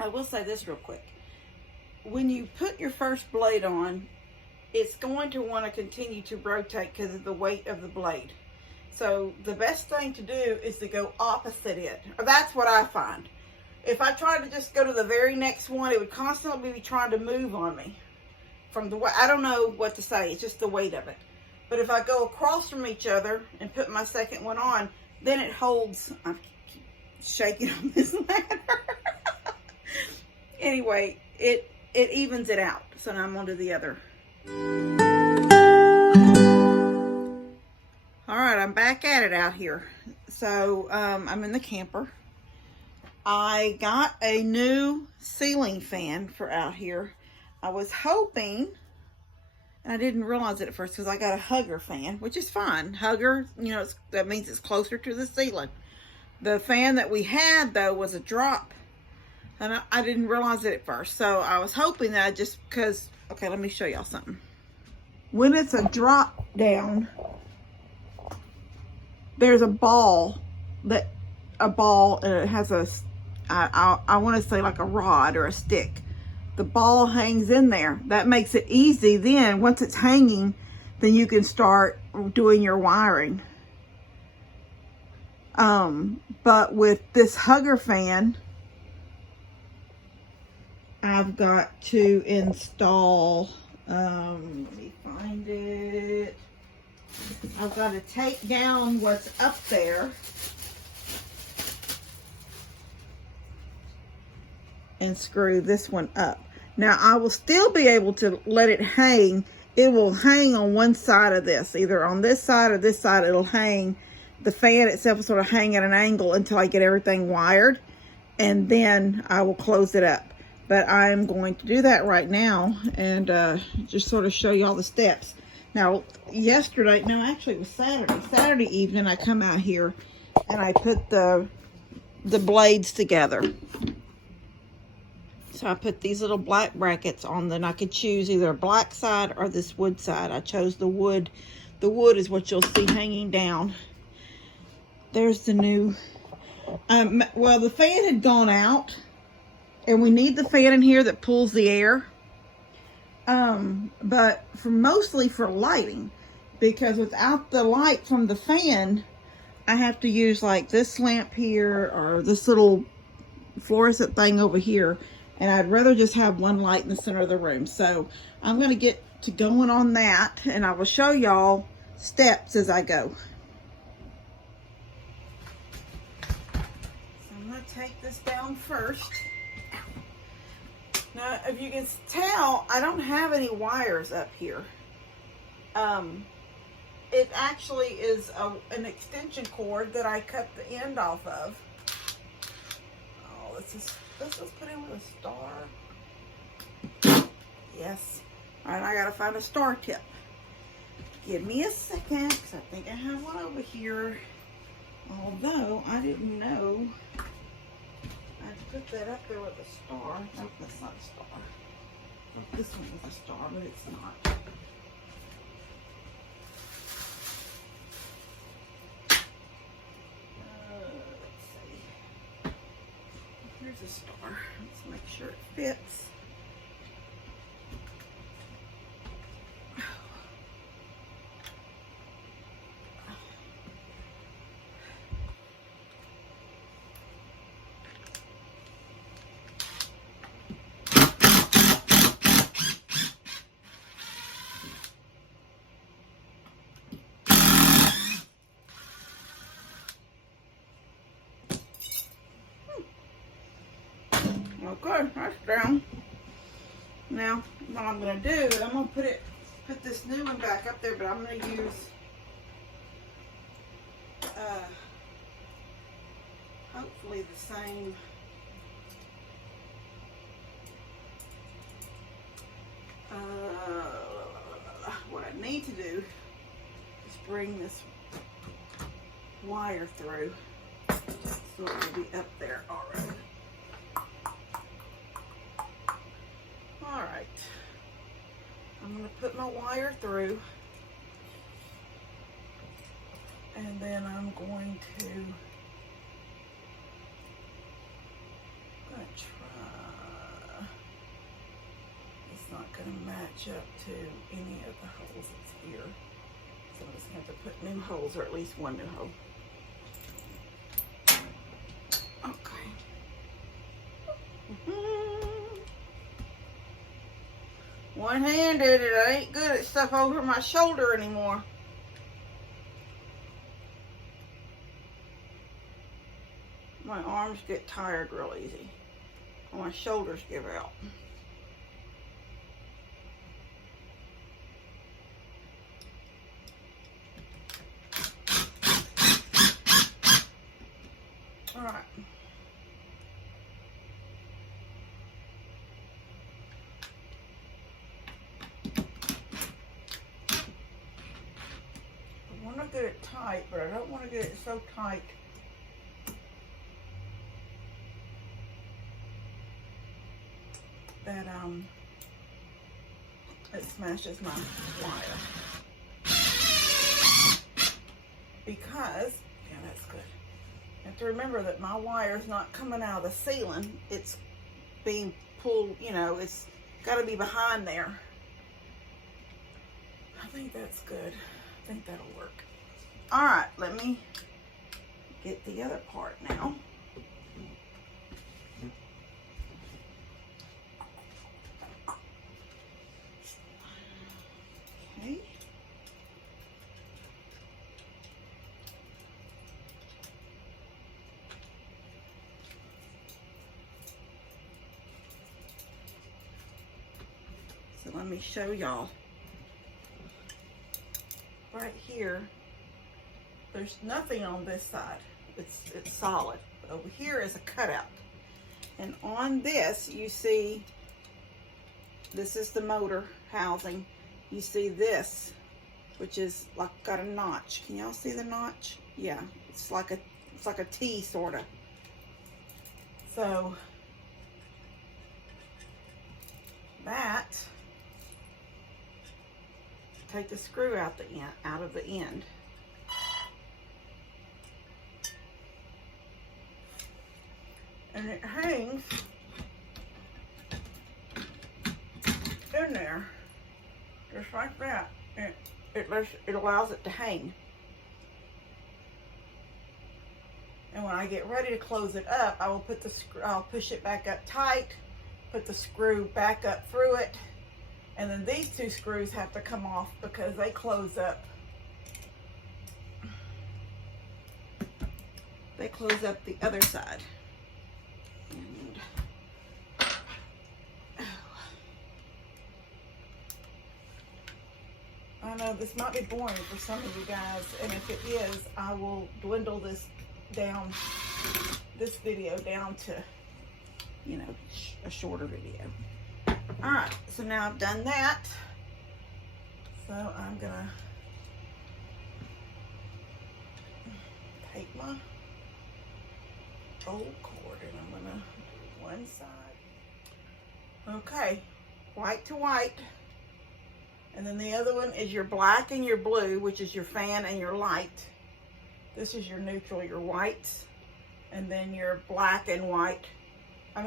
I will say this real quick. When you put your first blade on, it's going to want to continue to rotate because of the weight of the blade. So the best thing to do is to go opposite it. Or that's what I find. If I tried to just go to the very next one, it would constantly be trying to move on me. From the way, I don't know what to say, it's just the weight of it. But if I go across from each other and put my second one on, then it holds. I keep shaking on this ladder. Anyway, it evens it out. So now I'm on to the other. All right, I'm back at it out here. So I'm in the camper. I got a new ceiling fan for out here. I was hoping, and I didn't realize it at first because I got a Hugger fan, which is fine. Hugger, you know, that means it's closer to the ceiling. The fan that we had, though, was a drop, and I didn't realize it at first. So I was hoping that I just, because, okay, let me show y'all something. When it's a drop down, there's a ball, and it has a, I want to say like a rod or a stick. The ball hangs in there. That makes it easy. Then once it's hanging, then you can start doing your wiring. But with this Hugger fan, I've got to install, let me find it. I've got to take down what's up there and screw this one up. Now I will still be able to let it hang. It will hang on one side of this, either on this side or this side. It'll hang. The fan itself will sort of hang at an angle until I get everything wired, and then I will close it up. But I'm going to do that right now and just sort of show you all the steps. Now yesterday, no, actually it was Saturday evening, I come out here and I put the blades together. So I put these little black brackets on them. I could choose either a black side or this wood side. I chose the wood. The wood is what you'll see hanging down. There's the new, well, the fan had gone out, and we need the fan in here that pulls the air. But mostly for lighting, because without the light from the fan, I have to use like this lamp here or this little fluorescent thing over here. And I'd rather just have one light in the center of the room. So I'm going to get to going on that, and I will show y'all steps as I go. So I'm going to take this down first. Now, if you can tell, I don't have any wires up here. It actually is an extension cord that I cut the end off of. Oh, let's put in with a star. Yes. All right, I gotta find a star tip. Give me a second, because I think I have one over here. Although I didn't know I'd put that up there with a star. Nope, that's not a star. Well, this one is a star, but it's not. Let's see. Here's a star. Let's make sure it fits. Okay, that's down. Now, what I'm going to do is I'm going to put this new one back up there, but I'm going to use hopefully the same what I need to do is bring this wire through so it will be up there already. Alright, I'm going to put my wire through, and then I'm going to try, going to match up to any of the holes that's here. So I'm just going to have to put new holes, or at least one new hole. Okay. One-handed, it ain't good at stuff over my shoulder anymore. My arms get tired real easy. My shoulders give out. All right. I want to get it tight, but I don't want to get it so tight that it smashes my wire. Because, yeah, that's good. You have to remember that my wire is not coming out of the ceiling. It's being pulled, you know, it's got to be behind there. I think that's good. I think that'll work. All right, let me get the other part now. Okay. So let me show y'all. Right here, there's nothing on this side. It's solid. But over here is a cutout. And on this, you see, this is the motor housing. You see this, which is like got a notch. Can y'all see the notch? Yeah, it's like a T sort of. So that, take the screw out of the end. And it hangs in there, just like that. It allows it to hang. And when I get ready to close it up, I will put the screw, I'll push it back up tight, put the screw back up through it, and then these two screws have to come off because they close up. They close up the other side. And, I know this might be boring for some of you guys, and if it is, I will dwindle this down, this video down to, you know, a shorter video. All right, so now I've done that. So I'm gonna take my old cord and I'm gonna do one side. Okay, white to white. And then the other one is your black and your blue, which is your fan and your light. This is your neutral, your whites. And then your black and white,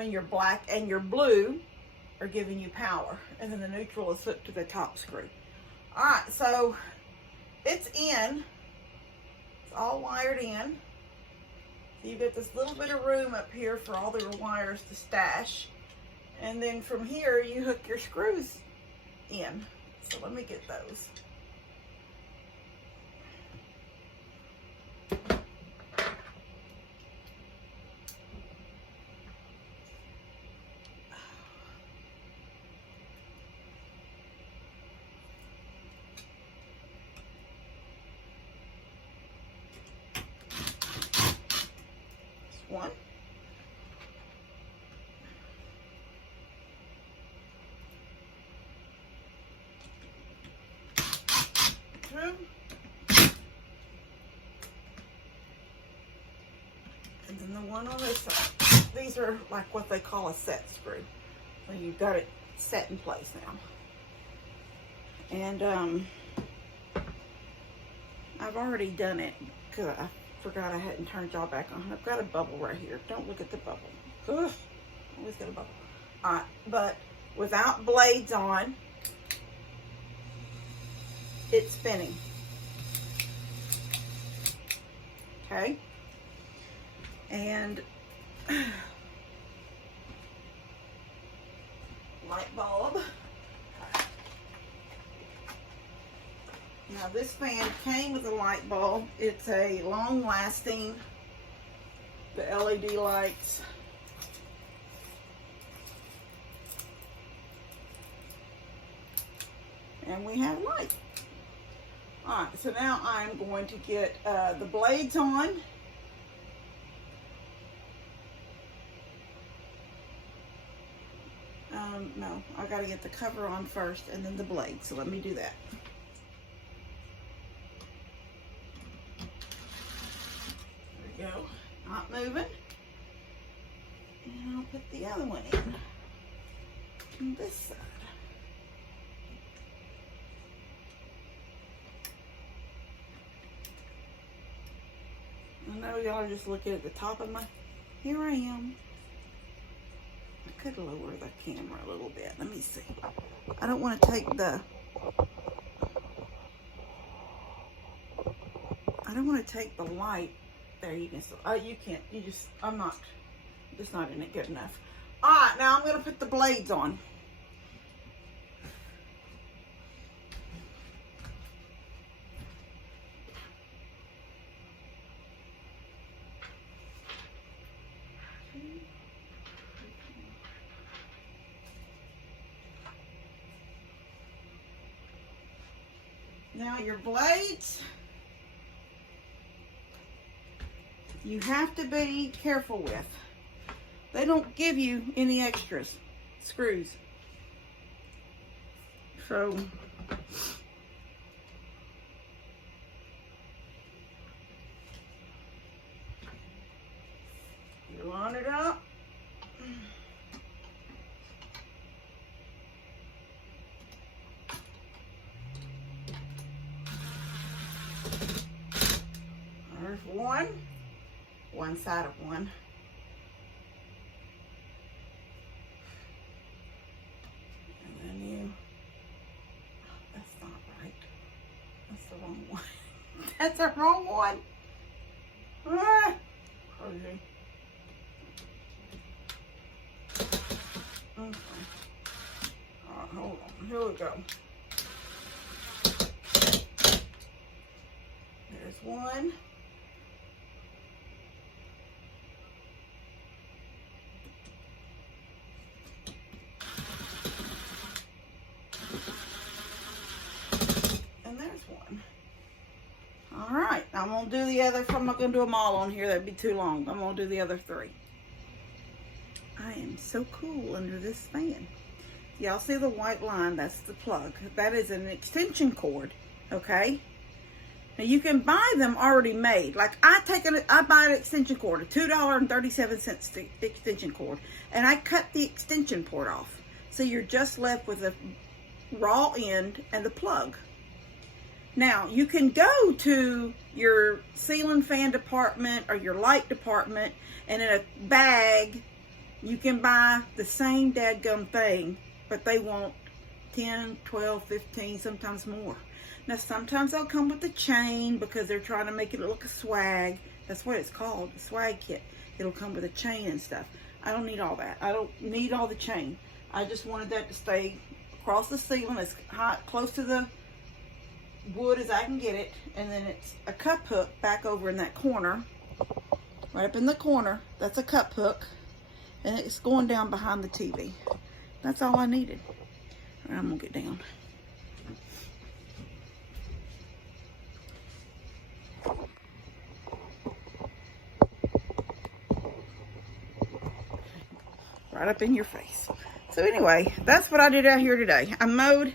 your black and your blue are giving you power. And then the neutral is hooked to the top screw. All right, so it's in. It's all wired in. So you've got this little bit of room up here for all the wires to stash. And then from here, you hook your screws in. So let me get those. One. Two. And then the one on this side. These are like what they call a set screw. So you've got it set in place now. And I've already done it because I forgot I hadn't turned y'all back on. I've got a bubble right here. Don't look at the bubble. Ugh, always got a bubble. All right, but without blades on, it's spinning. Okay. And light bulb. Now this fan came with a light bulb. It's a long lasting, the LED lights. And we have light. Alright, so now I'm going to get the blades on. No, I gotta get the cover on first and then the blades, so let me do that. There we go, not moving. And I'll put the other one in on this side. I know y'all are just looking at the top of my, here I am. I could lower the camera a little bit. Let me see. I don't want to take the, I don't want to take the light. There you can still, you can't, you just, it's not in it good enough. All right, now I'm going to put the blades on. Now your blades, you have to be careful with. They don't give you any extras, screws. So, you line it up. There's one side of one. And then you, oh, that's not right. That's the wrong one. That's the wrong one. Ah, crazy. Okay. All right, hold on. Here we go. There's one. And there's one. All right, I'm gonna do the other. I'm not gonna do them all on here. That'd be too long. I'm gonna do the other three. I am so cool under this fan. Y'all see the white line? That's the plug. That is an extension cord. Okay. Now you can buy them already made. Like I buy an extension cord, a $2.37 extension cord, and I cut the extension port off. So you're just left with a raw end and the plug. Now you can go to your ceiling fan department or your light department, and in a bag you can buy the same dadgum thing, but they want 10, 12, 15, sometimes more. Now, sometimes they'll come with a chain because they're trying to make it look a swag. That's what it's called, a swag kit. It'll come with a chain and stuff. I don't need all that. I don't need all the chain. I just wanted that to stay across the ceiling as high, close to the wood as I can get it. And then it's a cup hook back over in that corner. Right up in the corner. That's a cup hook. And it's going down behind the TV. That's all I needed. All right, I'm going to get down. Right up in your face. So anyway, that's what I did out here today. I mowed.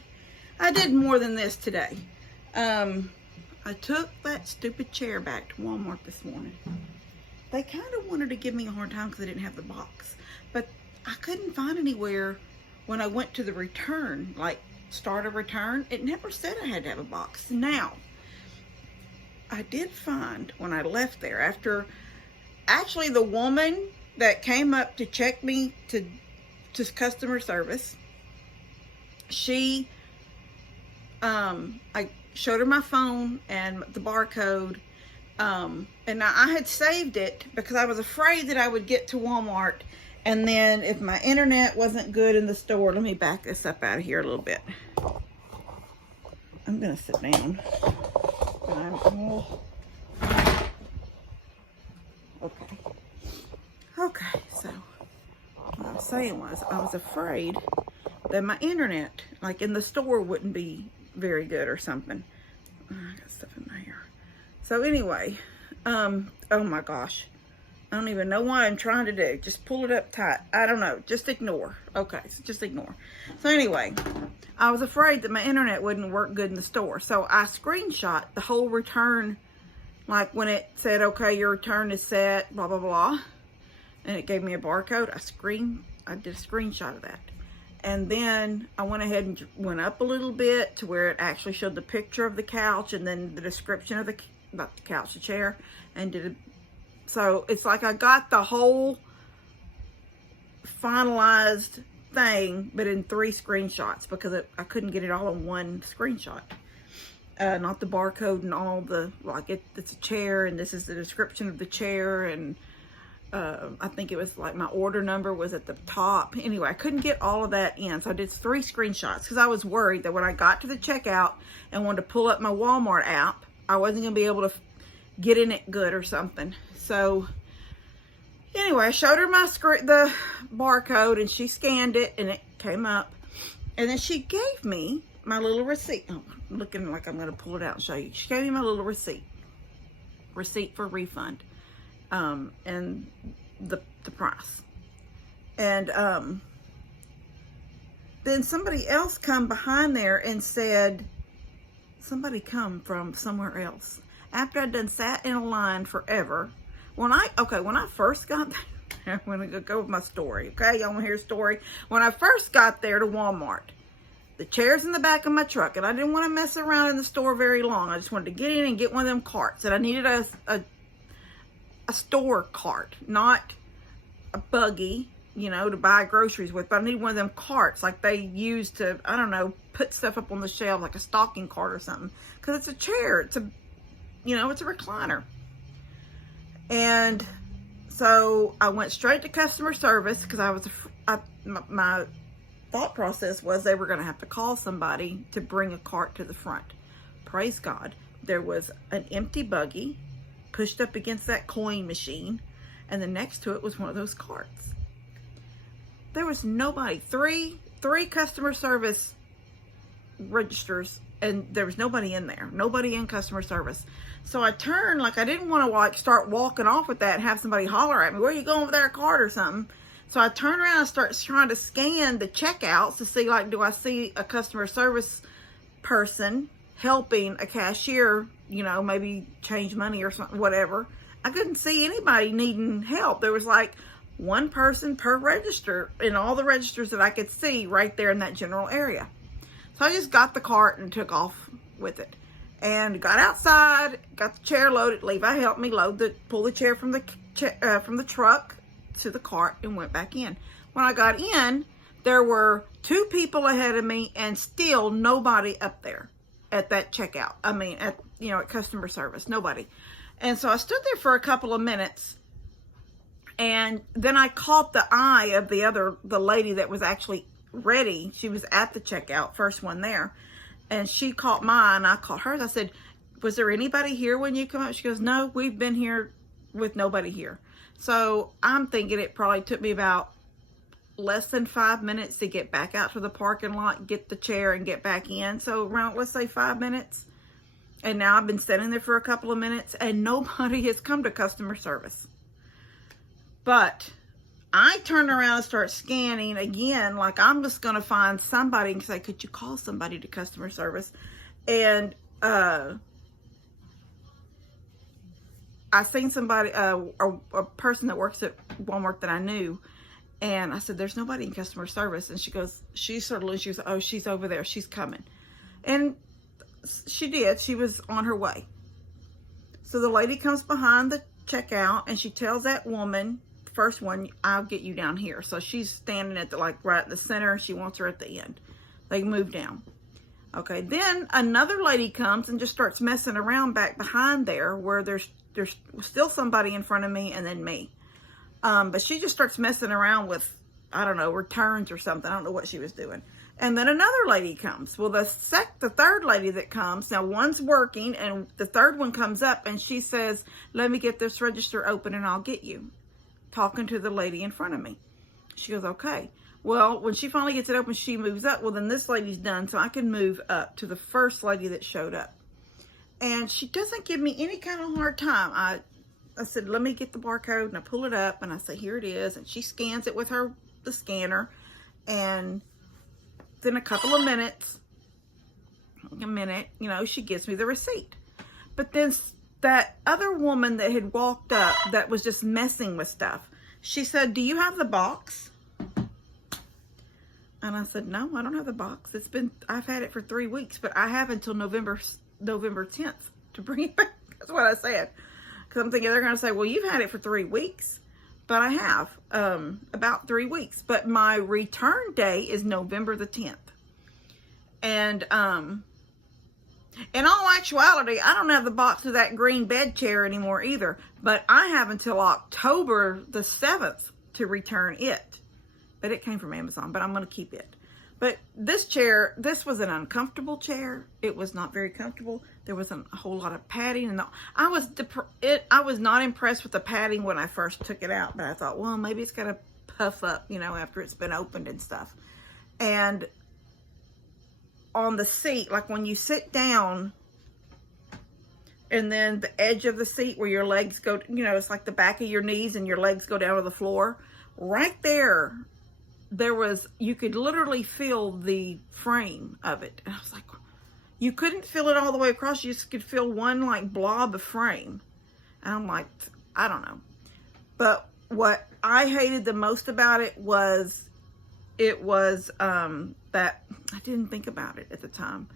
I did more than this today. I took that stupid chair back to Walmart this morning. They kind of wanted to give me a hard time because I didn't have the box. But I couldn't find anywhere when I went to the return, like start a return. It never said I had to have a box. Now, I did find when I left there, after actually the woman that came up to check me to customer service, she, I showed her my phone and the barcode. And now I had saved it because I was afraid that I would get to Walmart, and then if my internet wasn't good in the store, let me back this up out of here a little bit. I'm going to sit down. Okay. Okay, so what I was saying was I was afraid that my internet, like in the store, wouldn't be very good or something. I got stuff in my hair. So anyway, oh my gosh. I don't even know what I'm trying to do. Just pull it up tight. I don't know. Just ignore. Okay, so just ignore. So anyway, I was afraid that my internet wouldn't work good in the store. So I screenshot the whole return, like when it said, okay, your return is set, blah, blah, blah. And it gave me a barcode. I did a screenshot of that. And then I went ahead and went up a little bit to where it actually showed the picture of the couch and then the description of not the couch, the chair, and so it's like I got the whole finalized thing, but in 3 screenshots because I couldn't get it all in one screenshot. Not the barcode and all it's a chair, and this is the description of the chair, and I think it was like my order number was at the top. Anyway, I couldn't get all of that in, so I did 3 screenshots because I was worried that when I got to the checkout and wanted to pull up my Walmart app, I wasn't going to be able to get in it good or something. So anyway, I showed her the barcode, and she scanned it, and it came up. And then she gave me my little receipt. Oh, I'm looking like I'm going to pull it out and show you. She gave me my little receipt for refund, and the price. And then somebody else come behind there and said, somebody come from somewhere else. After I'd done sat in a line forever, when I first got there, I'm gonna go with my story, okay? Y'all wanna hear a story? When I first got there to Walmart, the chair's in the back of my truck, and I didn't want to mess around in the store very long. I just wanted to get in and get one of them carts, and I needed a store cart, not a buggy, to buy groceries with, but I needed one of them carts like they use to, I don't know, put stuff up on the shelf, like a stocking cart or something, because it's a chair, it's a recliner. And so I went straight to customer service because my thought process was they were going to have to call somebody to bring a cart to the front. Praise God, there was an empty buggy pushed up against that coin machine, and then next to it was one of those carts. There was nobody. Three customer service registers, and there was nobody in there. Nobody in customer service. So I turned, like I didn't want to start walking off with that and have somebody holler at me, where are you going with that card or something? So I turned around and started trying to scan the checkouts to see, do I see a customer service person helping a cashier, maybe change money or something, whatever. I couldn't see anybody needing help. There was one person per register in all the registers that I could see right there in that general area. So I just got the cart and took off with it. And got outside, got the chair loaded. Levi helped me pull the chair from the truck to the cart, and went back in. When I got in, there were 2 people ahead of me and still nobody up there at that checkout. I mean, at customer service, nobody. And so I stood there for a couple of minutes, and then I caught the eye of the lady that was actually ready. She was at the checkout, first one there. And she caught my eye, and I caught hers. I said, was there anybody here when you come up? She goes, no, we've been here with nobody here. So I'm thinking it probably took me about less than 5 minutes to get back out to the parking lot, get the chair, and get back in. So around, let's say 5 minutes. And now I've been sitting there for a couple of minutes, and nobody has come to customer service. But I turned around and start scanning again, like I'm just going to find somebody and say, could you call somebody to customer service? And I seen somebody, a person that works at Walmart that I knew, and I said, there's nobody in customer service. And she goes, she sort of looks, she goes, oh, she's over there, she's coming. And she did, she was on her way. So the lady comes behind the checkout, and she tells that woman, first one, I'll get you down here. So she's standing at right at the center. She wants her at the end. They move down. Okay, then another lady comes and just starts messing around back behind there where there's still somebody in front of me and then me. But she just starts messing around with, I don't know, returns or something. I don't know what she was doing. And then another lady comes. Well, the third lady that comes, now one's working and the third one comes up and she says, let me get this register open and I'll get you. Talking to the lady in front of me. She goes, okay. Well, when she finally gets it open, she moves up. Well, then this lady's done, so I can move up to the first lady that showed up. And she doesn't give me any kind of hard time. I said, let me get the barcode, and I pull it up, and I say, here it is. And she scans it with the scanner. And then a couple of minutes, she gives me the receipt. But then that other woman that had walked up that was just messing with stuff, she said, do you have the box? And I said, no, I don't have the box. I've had it for 3 weeks, but I have until November 10th to bring it back. That's what I said. Because I'm thinking they're going to say, well, you've had it for 3 weeks. But I have, about 3 weeks. But my return day is November the 10th. And in all actuality, I don't have the box of that green bed chair anymore either. But I have until October the 7th to return it. But it came from Amazon, but I'm going to keep it. But this chair, this was an uncomfortable chair. It was not very comfortable. There wasn't a whole lot of padding. And I was not impressed with the padding when I first took it out. But I thought, well, maybe it's going to puff up, after it's been opened and stuff. And on the seat, like when you sit down, and then the edge of the seat where your legs go, it's like the back of your knees and your legs go down to the floor. Right there, you could literally feel the frame of it. And I was like, you couldn't feel it all the way across. You just could feel one like blob of frame. And I'm like, I don't know. But what I hated the most about it was that I didn't think about it at the time,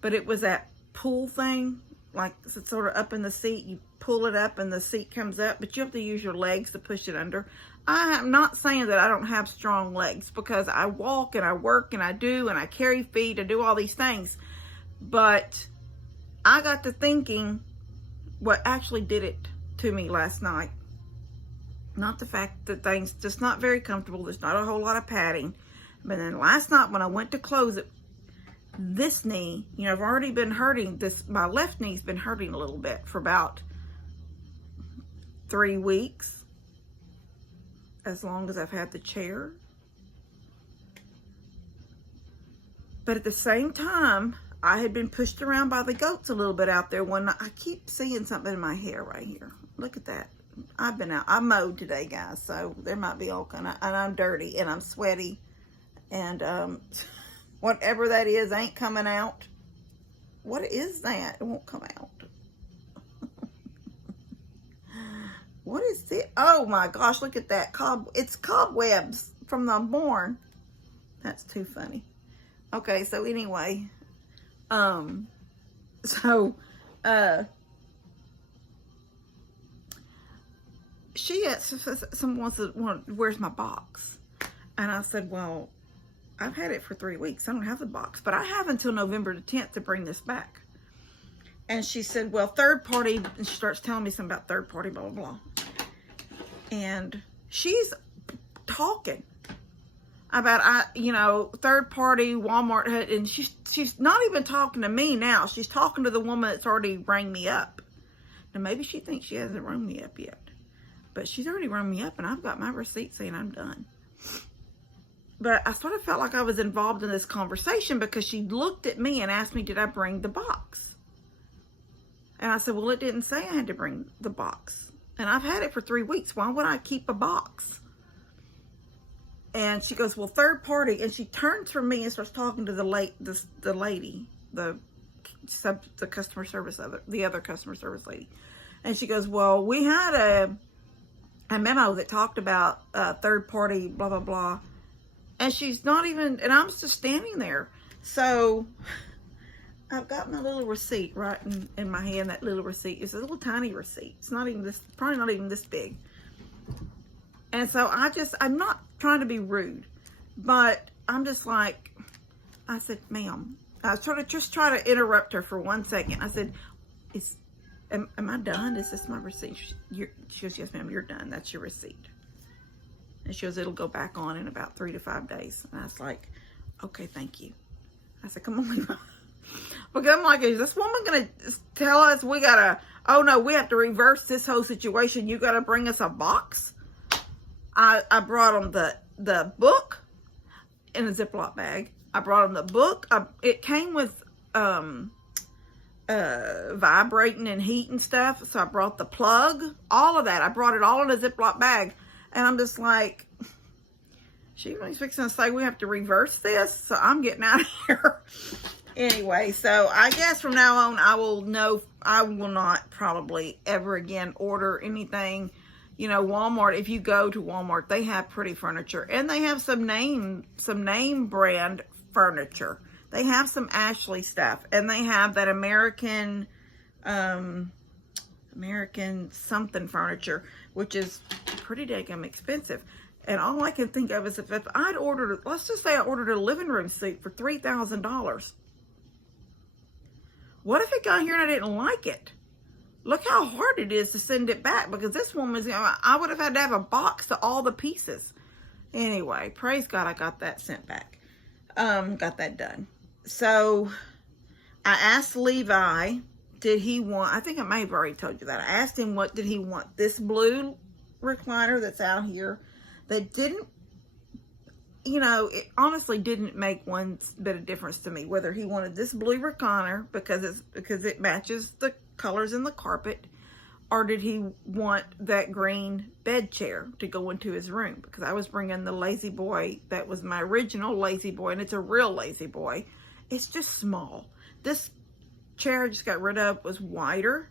but it was that pull thing, like it's sort of up in the seat. You pull it up and the seat comes up, but you have to use your legs to push it under. I am not saying that I don't have strong legs, because I walk and I work and I carry feet, I do all these things. But I got to thinking what actually did it to me last night. Not the fact that things just not very comfortable. There's not a whole lot of padding. But then last night when I went to close it, this knee, I've already been hurting my left knee's been hurting a little bit for about 3 weeks. As long as I've had the chair. But at the same time, I had been pushed around by the goats a little bit out there when I keep seeing something in my hair right here. Look at that. I've been out. I mowed today, guys, so there might be all kind of, and I'm dirty and I'm sweaty. And whatever that is ain't coming out. What is that? It won't come out. What is this? Oh my gosh, look at that. It's cobwebs from the barn. That's too funny. Okay, so anyway. She asked, someone said, well, where's my box? And I said, well, I've had it for 3 weeks. I don't have the box, but I have until November the 10th to bring this back. And she said, well, third party, and she starts telling me something about third party, blah, blah, blah. And she's talking about, third party, Walmart, and she's not even talking to me now. She's talking to the woman that's already rang me up. Now, maybe she thinks she hasn't rung me up yet, but she's already rung me up, and I've got my receipt saying I'm done. But I sort of felt like I was involved in this conversation because she looked at me and asked me, did I bring the box? And I said, well, it didn't say I had to bring the box. And I've had it for 3 weeks. Why would I keep a box? And she goes, well, third party. And she turns from me and starts talking to the lady, the customer service, the other customer service lady. And she goes, well, we had a memo that talked about third party, blah, blah, blah. And she's not even, and I'm just standing there. So I've got my little receipt right in my hand. That little receipt is a little tiny receipt. It's not even this, probably not even this big. And so I'm not trying to be rude, but I'm just like, I said, ma'am, I was try to interrupt her for 1 second. I said, am I done? Is this my receipt? She goes, yes, ma'am, you're done. That's your receipt. And she goes, it'll go back on in about 3 to 5 days. And I was like, okay, thank you. I said, come on. Because I'm like, is this woman going to tell us we got to, oh no, we have to reverse this whole situation. You got to bring us a box. I brought them the book in a Ziploc bag. I brought them the book. It came with vibrating and heat and stuff. So I brought the plug, all of that. I brought it all in a Ziploc bag. And I'm just like, she's fixing to say we have to reverse this. So I'm getting out of here. Anyway, so I guess from now on, I will not probably ever again order anything. You know, Walmart, if you go to Walmart, they have pretty furniture. And they have some name brand furniture. They have some Ashley stuff. And they have that American something furniture, which is pretty daggum expensive. And all I can think of is if I'd ordered, let's just say I ordered a living room suite for $3,000. What if it got here and I didn't like it? Look how hard it is to send it back, because this woman's, I would have had to have a box to all the pieces. Anyway, praise God, I got that sent back. Got that done. So I asked Levi, did he want, I think I may have already told you that. I asked him, what did he want? This blue recliner that's out here that didn't, it honestly didn't make one bit of difference to me whether he wanted this blue recliner because it matches the colors in the carpet, or did he want that green bed chair to go into his room, because I was bringing the Lazy Boy that was my original Lazy Boy, and it's a real Lazy Boy. It's just small. This chair I just got rid of was wider,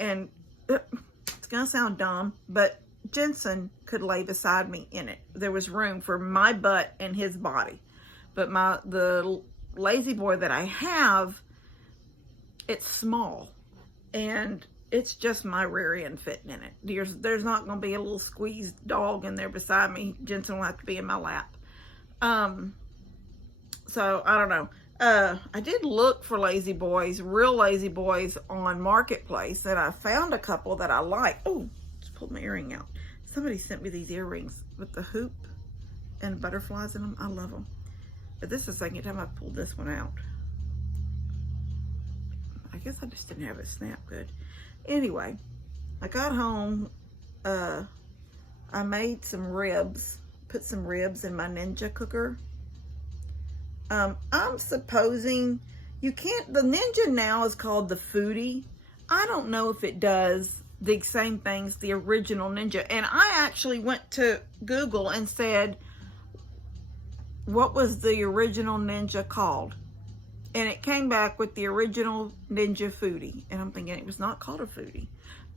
and it's gonna sound dumb, but Jensen could lay beside me in it. There was room for my butt and his body. But the Lazy Boy that I have, it's small. And it's just my rear end fitting in it. There's not going to be a little squeezed dog in there beside me. Jensen will have to be in my lap. So, I don't know. I did look for Lazy Boys, real Lazy Boys on Marketplace. And I found a couple that I like. Oh, just pulled my earring out. Somebody sent me these earrings with the hoop and butterflies in them. I love them. But this is the second time I pulled this one out. I guess I just didn't have it snap good. Anyway, I got home. I made some ribs. Put some ribs in my Ninja cooker. I'm supposing you can't. The Ninja now is called the Foodie. I don't know if it does the same things the original Ninja. And I actually went to Google and said, what was the original Ninja called? And it came back with the original Ninja Foodie. And I'm thinking it was not called a Foodie.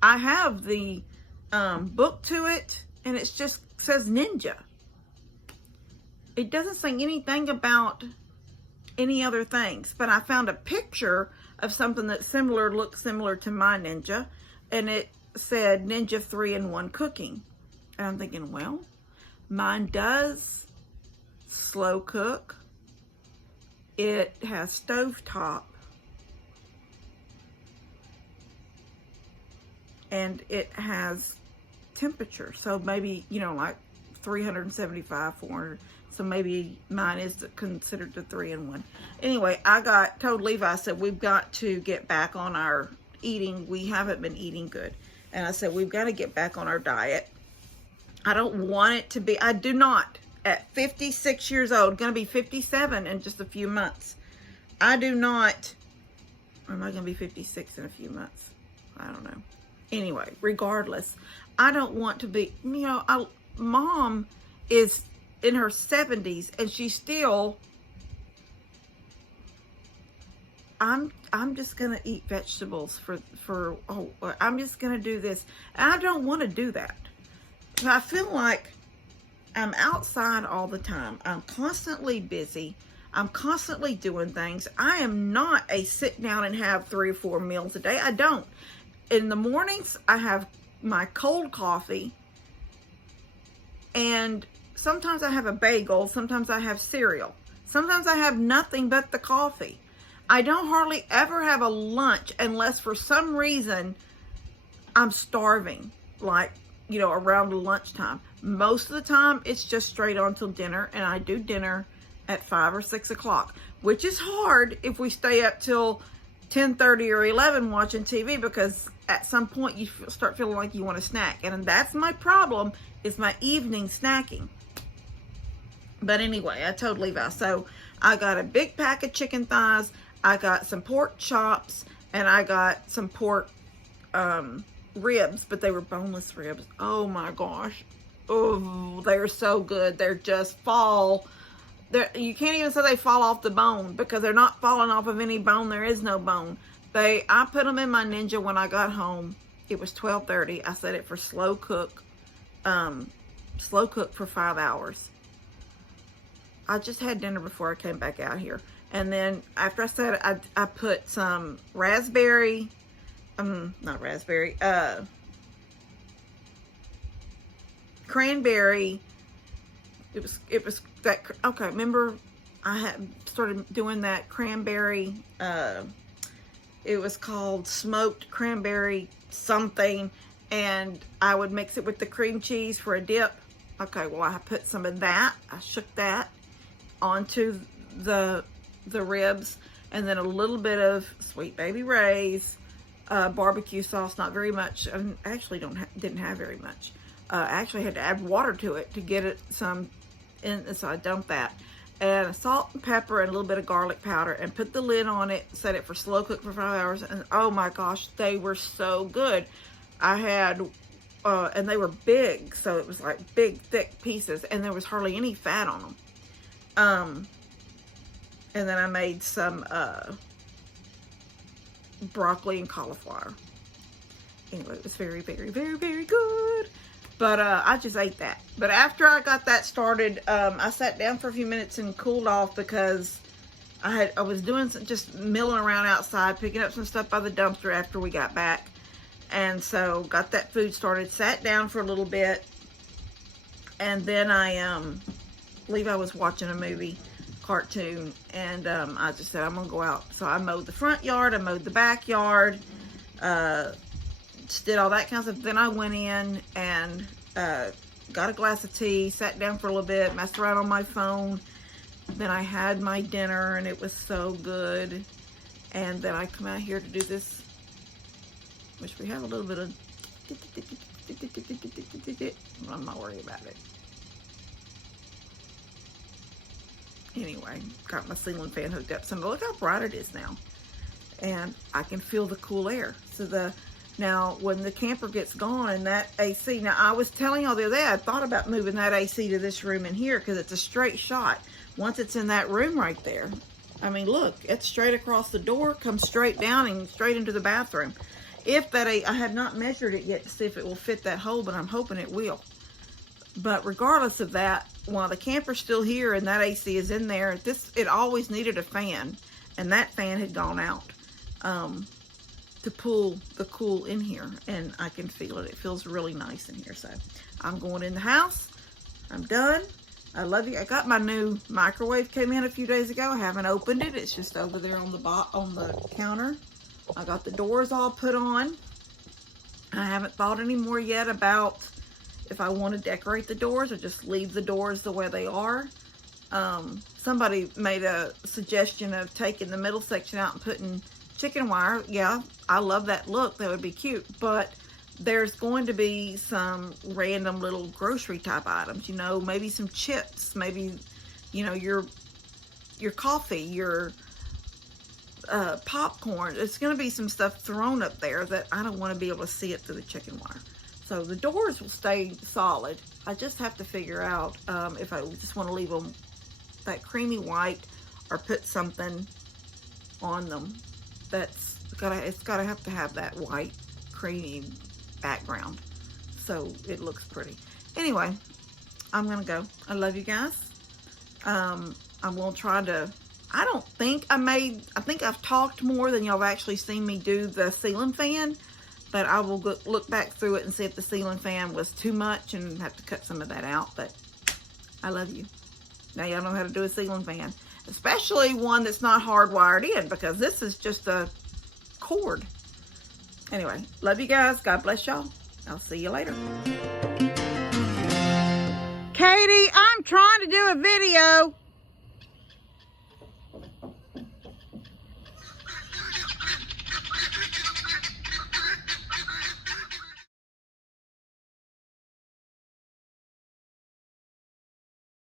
I have the book to it, and it just says Ninja. It doesn't say anything about any other things. But I found a picture of something that looks similar to my Ninja. And it said Ninja 3-in-1 cooking. And I'm thinking, well, mine does slow cook. It has stovetop, and it has temperature. So maybe, like 375, 400. So maybe mine is considered the 3-in-1. Anyway, I told Levi, I said, we've got to get back on our eating. We haven't been eating good. And I said, we've got to get back on our diet. I don't want it to be, I do not. At 56 years old, going to be 57 in just a few months. I do not, or am I going to be 56 in a few months? I don't know. Anyway, regardless, I don't want to be, Mom is in her 70s and she's still, I'm just going to eat vegetables I'm just going to do this. I don't want to do that. I feel like I'm outside all the time. I'm constantly busy. I'm constantly doing things. I am not a sit down and have 3 or 4 meals a day. I don't. In the mornings, I have my cold coffee. And sometimes I have a bagel. Sometimes I have cereal. Sometimes I have nothing but the coffee. I don't hardly ever have a lunch unless for some reason I'm starving, like, you know, around lunchtime. Most of the time, it's just straight on till dinner, and I do dinner at 5 or 6 o'clock, which is hard if we stay up till 10:30 or 11 watching TV, because at some point you start feeling like you want to snack, and that's my problem, is my evening snacking. But anyway, I told Levi, so I got a big pack of chicken thighs, I got some pork chops, and I got some pork ribs, but they were boneless ribs. Oh my gosh. Oh, they're so good. They're just you can't even say they fall off the bone, because they're not falling off of any bone. There is no bone. I put them in my Ninja when I got home. It was 12:30. I set it for slow cook for 5 hours. I just had dinner before I came back out here. And then after I set it, I put some raspberry, not raspberry, cranberry. It was that, okay, remember I had started doing that cranberry, it was called smoked cranberry something, and I would mix it with the cream cheese for a dip. Okay, well, I put some of that, I shook that onto the ribs, and then a little bit of Sweet Baby Ray's barbecue sauce, not very much. I actually didn't have very much. I actually had to add water to it to get it some in, so I dumped that. And salt and pepper and a little bit of garlic powder, and put the lid on it, set it for slow cook for 5 hours, and oh my gosh, they were so good. I had, and they were big, so it was like big, thick pieces, and there was hardly any fat on them. And then I made some broccoli and cauliflower. Anyway, it was very, very, very, very good. But I just ate that. But after I got that started, I sat down for a few minutes and cooled off, because I was doing just milling around outside, picking up some stuff by the dumpster after we got back. And so got that food started, sat down for a little bit, and then Levi was watching a movie cartoon, and I just said, I'm gonna go out. So I mowed the front yard, I mowed the backyard, just did all that kind of stuff. Then I went in and got a glass of tea, sat down for a little bit, messed around on my phone. Then I had my dinner, and it was so good. And then I come out here to do this, which we have a little bit of, I'm not worried about it. Anyway, got my ceiling fan hooked up. So look how bright it is now. And I can feel the cool air. So now when the camper gets gone and that AC, now I was telling y'all the other day, I thought about moving that AC to this room in here, because it's a straight shot. Once it's in that room right there, I mean, look, it's straight across the door, comes straight down and straight into the bathroom. If that, I have not measured it yet to see if it will fit that hole, but I'm hoping it will. But regardless of that, while the camper's still here and that AC is in there, it always needed a fan, and that fan had gone out to pull the cool in here, and I can feel it. It feels really nice in here. So I'm going in the house. I'm done. I love you. I got my new microwave, came in a few days ago. I haven't opened it. It's just over there on the counter. I got the doors all put on. I haven't thought any more yet about if I want to decorate the doors or just leave the doors the way they are. Somebody made a suggestion of taking the middle section out and putting chicken wire. Yeah, I love that look. That would be cute. But there's going to be some random little grocery type items, you know, maybe some chips, maybe, you know, your coffee, your popcorn. It's going to be some stuff thrown up there that I don't want to be able to see it through the chicken wire. So the doors will stay solid. I just have to figure out if I just want to leave them that creamy white or put something on them that's gotta have to have that white creamy background so it looks pretty. Anyway, I'm gonna go. I love you guys. I'm gonna try to, I think I've talked more than y'all have actually seen me do the ceiling fan, but I will look back through it and see if the ceiling fan was too much and have to cut some of that out. But I love you. Now y'all know how to do a ceiling fan. especially one that's not hardwired in, because this is just a cord. Anyway, love you guys. God bless y'all. I'll see you later. Katie, I'm trying to do a video.